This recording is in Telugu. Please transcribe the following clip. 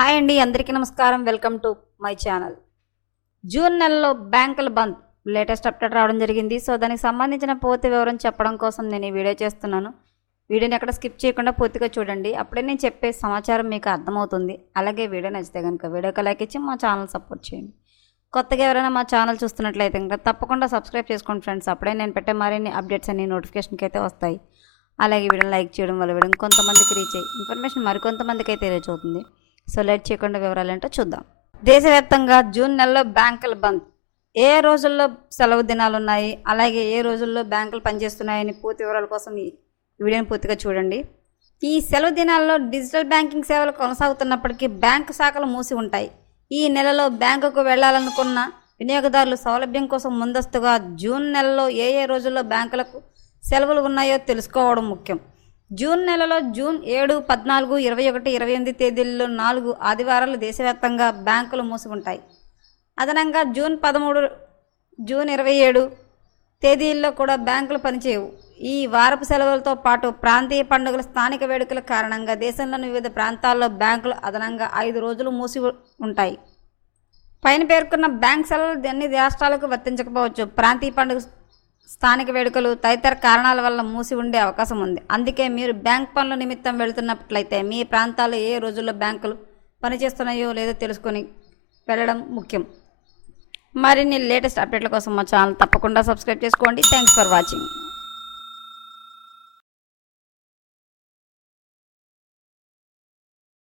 హాయ్ అండి, అందరికీ నమస్కారం. Welcome to my channel. June నెలలో బ్యాంకులు బంద్ లేటెస్ట్ అప్డేట్ రావడం జరిగింది. సో దానికి సంబంధించిన పూర్తి వివరం చెప్పడం కోసం నేను ఈ వీడియో చేస్తున్నాను. వీడియోని ఎక్కడ స్కిప్ చేయకుండా పూర్తిగా చూడండి, అప్పుడే నేను చెప్పే సమాచారం మీకు అర్థమవుతుంది. అలాగే వీడియో నచ్చితే కనుక వీడియోకి లైక్ ఇచ్చి మా ఛానల్ సపోర్ట్ చేయండి. కొత్తగా ఎవరైనా మా ఛానల్ చూస్తున్నట్లయితే కనుక తప్పకుండా సబ్స్క్రైబ్ చేసుకోండి ఫ్రెండ్స్. అప్పుడే నేను పెట్టే మరిన్ని అప్డేట్స్ అన్ని నోటిఫికేషన్కి అయితే వస్తాయి. అలాగే వీడియోని లైక్ చేయడం వల్ల వీడియో కొంతమందికి రీచ్ అయ్యి ఇన్ఫర్మేషన్ మరికొంతమందికి అయితే రీచ్ అవుతుంది. సో లేట్ చేయకుండా వివరాలు ఏంటో చూద్దాం. దేశవ్యాప్తంగా జూన్ నెలలో బ్యాంకులు బంద్. ఏ రోజుల్లో సెలవు దినాలు ఉన్నాయి, అలాగే ఏ రోజుల్లో బ్యాంకులు పనిచేస్తున్నాయని పూర్తి వివరాల కోసం ఈ వీడియోని పూర్తిగా చూడండి. ఈ సెలవు దినాల్లో డిజిటల్ బ్యాంకింగ్ సేవలు కొనసాగుతున్నప్పటికీ బ్యాంకు శాఖలు మూసి ఉంటాయి. ఈ నెలలో బ్యాంకుకు వెళ్లాలనుకున్న వినియోగదారులు సౌలభ్యం కోసం ముందస్తుగా జూన్ నెలలో ఏ రోజుల్లో బ్యాంకులకు సెలవులు ఉన్నాయో తెలుసుకోవడం ముఖ్యం. జూన్ నెలలో జూన్ 7, 14, 21, 28 తేదీల్లో 4 ఆదివారాలు దేశవ్యాప్తంగా బ్యాంకులు మూసి ఉంటాయి. అదనంగా జూన్ 13, జూన్ 27 తేదీల్లో కూడా బ్యాంకులు పనిచేయవు. ఈ వారపు సెలవులతో పాటు ప్రాంతీయ పండుగల, స్థానిక వేడుకల కారణంగా దేశంలోని వివిధ ప్రాంతాల్లో బ్యాంకులు అదనంగా 5 రోజులు మూసి ఉంటాయి. పైన పేర్కొన్న బ్యాంక్ సెలవులు అన్ని రాష్ట్రాలకు వర్తించకపోవచ్చు. ప్రాంతీయ పండుగ, స్థానిక వేడుకలు తదితర కారణాల వల్ల మూసి ఉండే అవకాశం ఉంది. అందుకే మీరు బ్యాంక్ పనుల నిమిత్తం వెళుతున్నట్లయితే మీ ప్రాంతాల్లో ఏ రోజుల్లో బ్యాంకులు పనిచేస్తున్నాయో లేదో తెలుసుకొని వెళ్ళడం ముఖ్యం. మరిన్ని లేటెస్ట్ అప్డేట్ల కోసం మా ఛానల్ తప్పకుండా సబ్స్క్రైబ్ చేసుకోండి. Thanks for watching.